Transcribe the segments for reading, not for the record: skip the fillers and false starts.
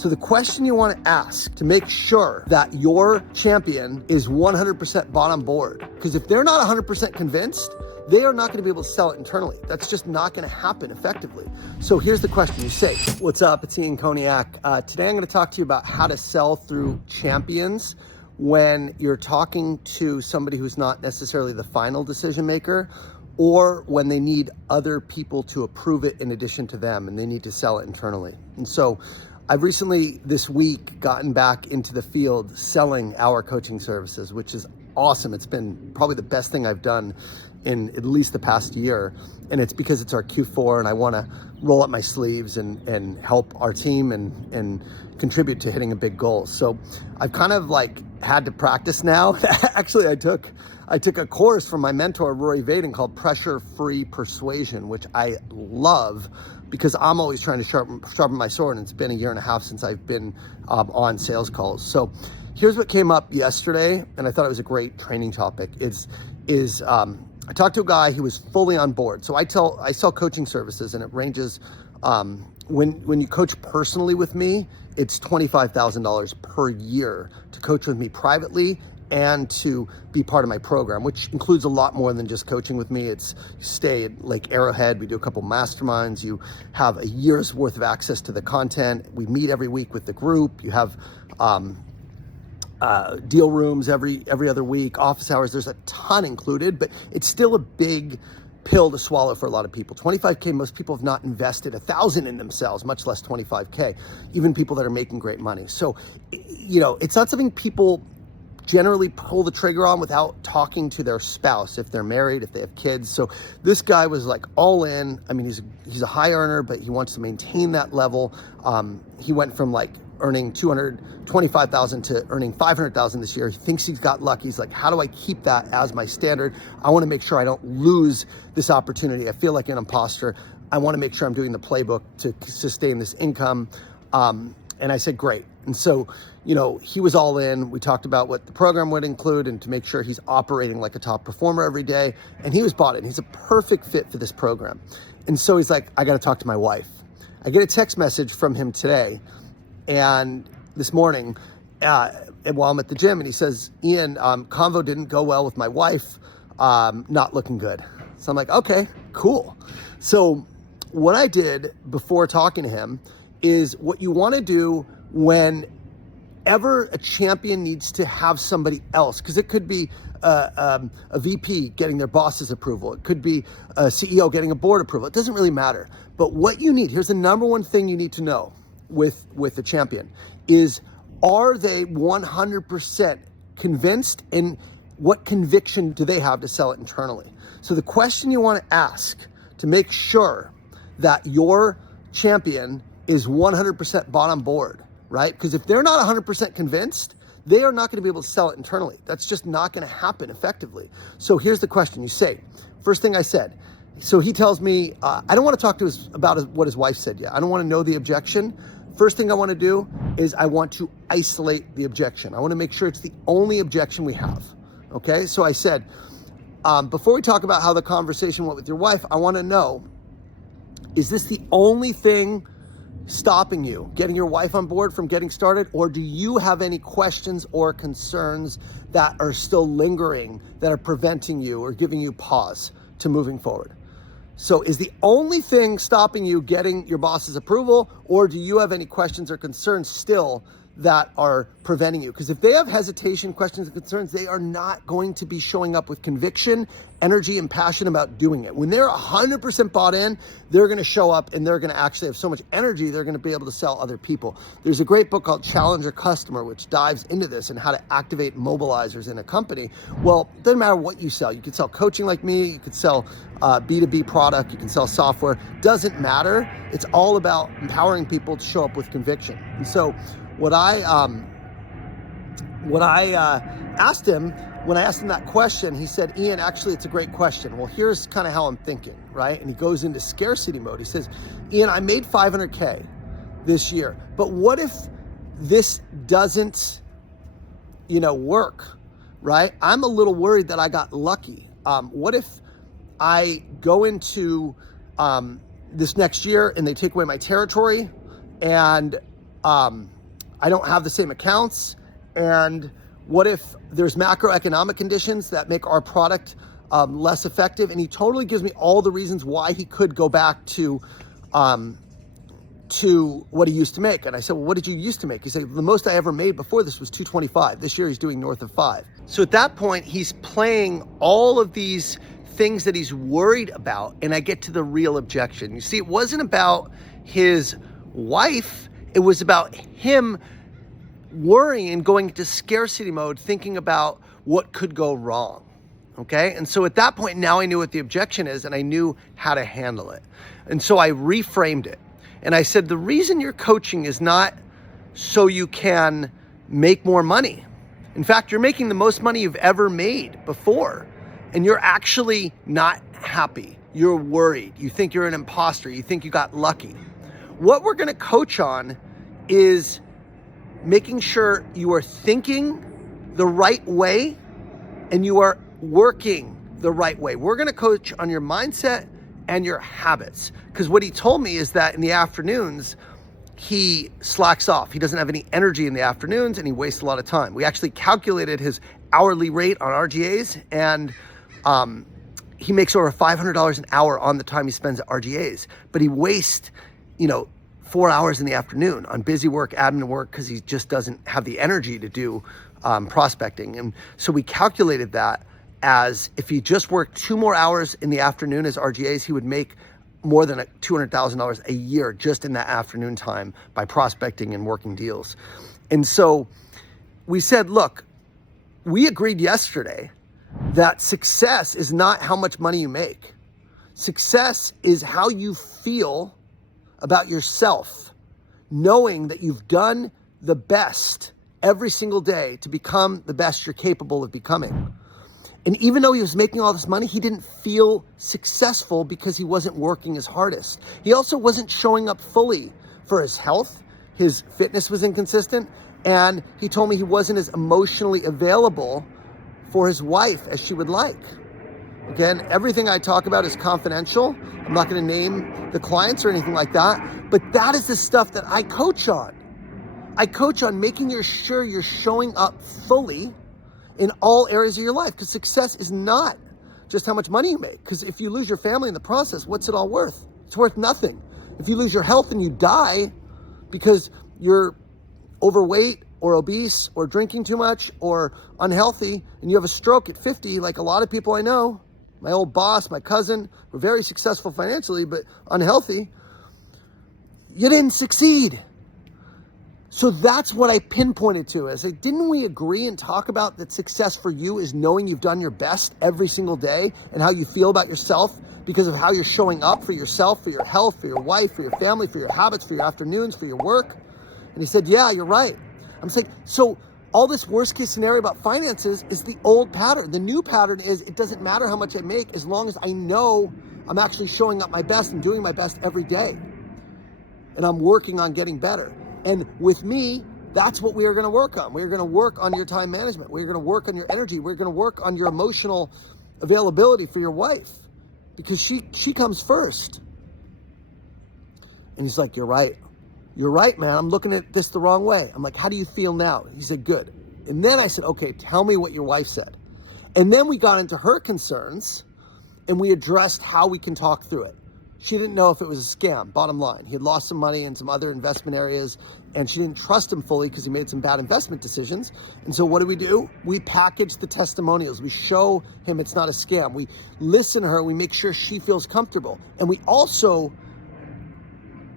So the question you want to ask to make sure that your champion is 100% bought on board, because if they're not 100% convinced, they are not going to be able to sell it internally. That's just not going to happen effectively. So here's the question you say. What's up? It's Ian Koniak. Today I'm going to talk to you about how to sell through champions when you're talking to somebody who's not necessarily the final decision maker, or when they need other people to approve it in addition to them and they need to sell it internally. And so I've recently this week gotten back into the field selling our coaching services, which is awesome. It's been probably the best thing I've done in at least the past year. And it's because it's our Q4 and I want to roll up my sleeves and help our team and contribute to hitting a big goal. So I've kind of like had to practice now. Actually, I took a course from my mentor, Rory Vaden, called Pressure Free Persuasion, which I love because I'm always trying to sharpen my sword. And it's been a year and a half since I've been on sales calls. So here's what came up yesterday, and I thought it was a great training topic, I talked to a guy who was fully on board. So I sell coaching services, and it ranges, when you coach personally with me, it's $25,000 per year to coach with me privately and to be part of my program, which includes a lot more than just coaching with me. It's stay at Lake Arrowhead. We do a couple masterminds. You have a year's worth of access to the content. We meet every week with the group. You have deal rooms every other week, office hours. There's a ton included, but it's still a big pill to swallow for a lot of people. 25K, most people have not invested 1,000 in themselves, much less 25K, even people that are making great money. So, it's not something people generally pull the trigger on without talking to their spouse, if they're married, if they have kids. So this guy was like all in. I mean, he's a high earner, but he wants to maintain that level. He went from like earning $225,000 to earning $500,000 this year. He thinks he's got lucky. He's like, how do I keep that as my standard? I want to make sure I don't lose this opportunity. I feel like an imposter. I want to make sure I'm doing the playbook to sustain this income. And I said, great. And so, he was all in. We talked about what the program would include and to make sure he's operating like a top performer every day. And he was bought in. He's a perfect fit for this program. And so he's like, I got to talk to my wife. I get a text message from him today and this morning while I'm at the gym, and he says, Ian, convo didn't go well with my wife. Not looking good. So I'm like, okay, cool. So what I did before talking to him is what you want to do whenever a champion needs to have somebody else, because it could be a VP getting their boss's approval. It could be a CEO getting a board approval. It doesn't really matter. But what you need, here's the number one thing you need to know with a champion is, are they 100% convinced, and what conviction do they have to sell it internally? So the question you want to ask to make sure that your champion is 100% bought on board, right? Because if they're not 100% convinced, they are not going to be able to sell it internally. That's just not going to happen effectively. So here's the question you say. First thing I said, so he tells me, I don't want to talk to about what his wife said yet. I don't want to know the objection. First thing I want to do is I want to isolate the objection. I want to make sure it's the only objection we have. Okay, so I said, before we talk about how the conversation went with your wife, I want to know, is this the only thing stopping you getting your wife on board from getting started, or do you have any questions or concerns that are still lingering that are preventing you or giving you pause to moving forward? So is the only thing stopping you getting your boss's approval, or do you have any questions or concerns still that are preventing you? Because if they have hesitation, questions, and concerns, they are not going to be showing up with conviction, energy, and passion about doing it. When they're 100% bought in, they're going to show up and they're going to actually have so much energy, they're going to be able to sell other people. There's a great book called Challenger Customer, which dives into this and how to activate mobilizers in a company. Well, it doesn't matter what you sell. You could sell coaching like me, you could sell B2B product, you can sell software. Doesn't matter. It's all about empowering people to show up with conviction. And so what I asked him, when I asked him that question, he said, Ian, actually, it's a great question. Well, here's kind of how I'm thinking, right? And he goes into scarcity mode. He says, Ian, I made 500K this year, but what if this doesn't, work, right? I'm a little worried that I got lucky. What if I go into this next year and they take away my territory and I don't have the same accounts? And what if there's macroeconomic conditions that make our product less effective? And he totally gives me all the reasons why he could go back to what he used to make. And I said, well, what did you used to make? He said, the most I ever made before this was $225. This year he's doing north of $5. So at that point, he's playing all of these things that he's worried about, and I get to the real objection. You see, it wasn't about his wife, it was about him worrying and going into scarcity mode, thinking about what could go wrong. Okay. And so at that point, now I knew what the objection is and I knew how to handle it. And so I reframed it. And I said, the reason you're coaching is not so you can make more money. In fact, you're making the most money you've ever made before, and you're actually not happy. You're worried. You think you're an imposter. You think you got lucky. What we're going to coach on is making sure you are thinking the right way and you are working the right way. We're going to coach on your mindset and your habits. Because what he told me is that in the afternoons, he slacks off. He doesn't have any energy in the afternoons and he wastes a lot of time. We actually calculated his hourly rate on RGAs, and he makes over $500 an hour on the time he spends at RGAs, but he wastes, 4 hours in the afternoon on busy work, admin work, because he just doesn't have the energy to do prospecting. And so we calculated that as if he just worked 2 more hours in the afternoon as RGAs, he would make more than $200,000 a year just in that afternoon time by prospecting and working deals. And so we said, look, we agreed yesterday that success is not how much money you make. Success is how you feel about yourself, knowing that you've done the best every single day to become the best you're capable of becoming. And even though he was making all this money, he didn't feel successful because he wasn't working his hardest. He also wasn't showing up fully for his health. His fitness was inconsistent. And he told me he wasn't as emotionally available for his wife as she would like. Again, everything I talk about is confidential. I'm not going to name the clients or anything like that. But that is the stuff that I coach on. I coach on making sure you're showing up fully in all areas of your life, because success is not just how much money you make. Because if you lose your family in the process, what's it all worth? It's worth nothing. If you lose your health and you die because you're overweight or obese or drinking too much or unhealthy and you have a stroke at 50, like a lot of people I know, my old boss, my cousin, were very successful financially but unhealthy, you didn't succeed. So that's what I pinpointed to. I said, didn't we agree and talk about that success for you is knowing you've done your best every single day and how you feel about yourself because of how you're showing up for yourself, for your health, for your wife, for your family, for your habits, for your afternoons, for your work? And he said, yeah, you're right. I'm saying, so all this worst case scenario about finances is the old pattern. The new pattern is it doesn't matter how much I make as long as I know I'm actually showing up my best and doing my best every day. And I'm working on getting better. And with me, that's what we are going to work on. We're going to work on your time management. We're going to work on your energy. We're going to work on your emotional availability for your wife because she comes first. And he's like, you're right. You're right, man. I'm looking at this the wrong way. I'm like, how do you feel now? He said, good. And then I said, okay, tell me what your wife said. And then we got into her concerns and we addressed how we can talk through it. She didn't know if it was a scam, bottom line. He had lost some money in some other investment areas and she didn't trust him fully because he made some bad investment decisions. And so what do? We package the testimonials. We show him it's not a scam. We listen to her. We make sure she feels comfortable. And we also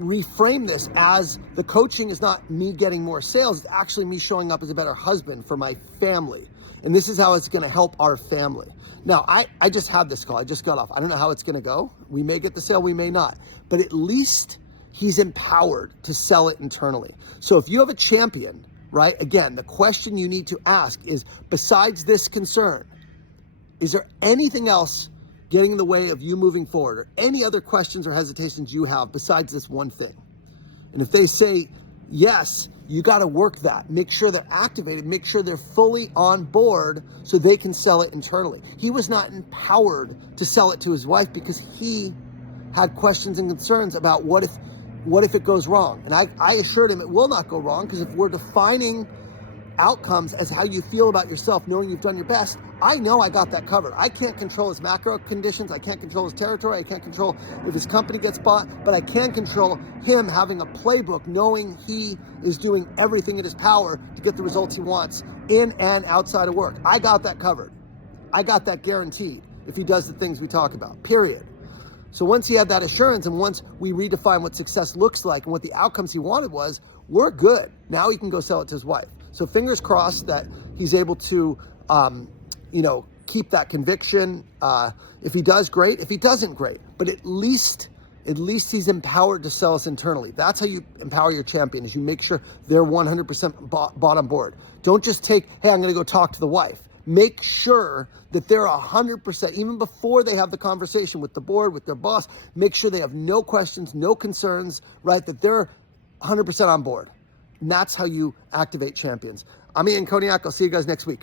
reframe this as the coaching is not me getting more sales. It's actually me showing up as a better husband for my family. And this is how it's going to help our family. Now, I just had this call. I just got off. I don't know how it's going to go. We may get the sale. We may not. But at least he's empowered to sell it internally. So if you have a champion, right, again, the question you need to ask is, besides this concern, is there anything else getting in the way of you moving forward, or any other questions or hesitations you have besides this one thing? And if they say yes, you got to work that. Make sure they're activated. Make sure they're fully on board so they can sell it internally. He was not empowered to sell it to his wife because he had questions and concerns about what What if it goes wrong? And I assured him it will not go wrong, because if we're defining outcomes as how you feel about yourself, knowing you've done your best, I know I got that covered. I can't control his macro conditions. I can't control his territory. I can't control if his company gets bought, but I can control him having a playbook, knowing he is doing everything in his power to get the results he wants in and outside of work. I got that covered. I got that guaranteed if he does the things we talk about, period. So once he had that assurance, and once we redefine what success looks like and what the outcomes he wanted was, we're good. Now he can go sell it to his wife. So fingers crossed that he's able to, keep that conviction. If he does, great. If he doesn't, great. But at least he's empowered to sell us internally. That's how you empower your champion, is you make sure they're 100% bought on board. Don't just take, hey, I'm going to go talk to the wife. Make sure that they're 100%, even before they have the conversation with the board, with their boss, make sure they have no questions, no concerns, right? That they're 100% on board. And that's how you activate champions. I'm Ian Koniak. I'll see you guys next week.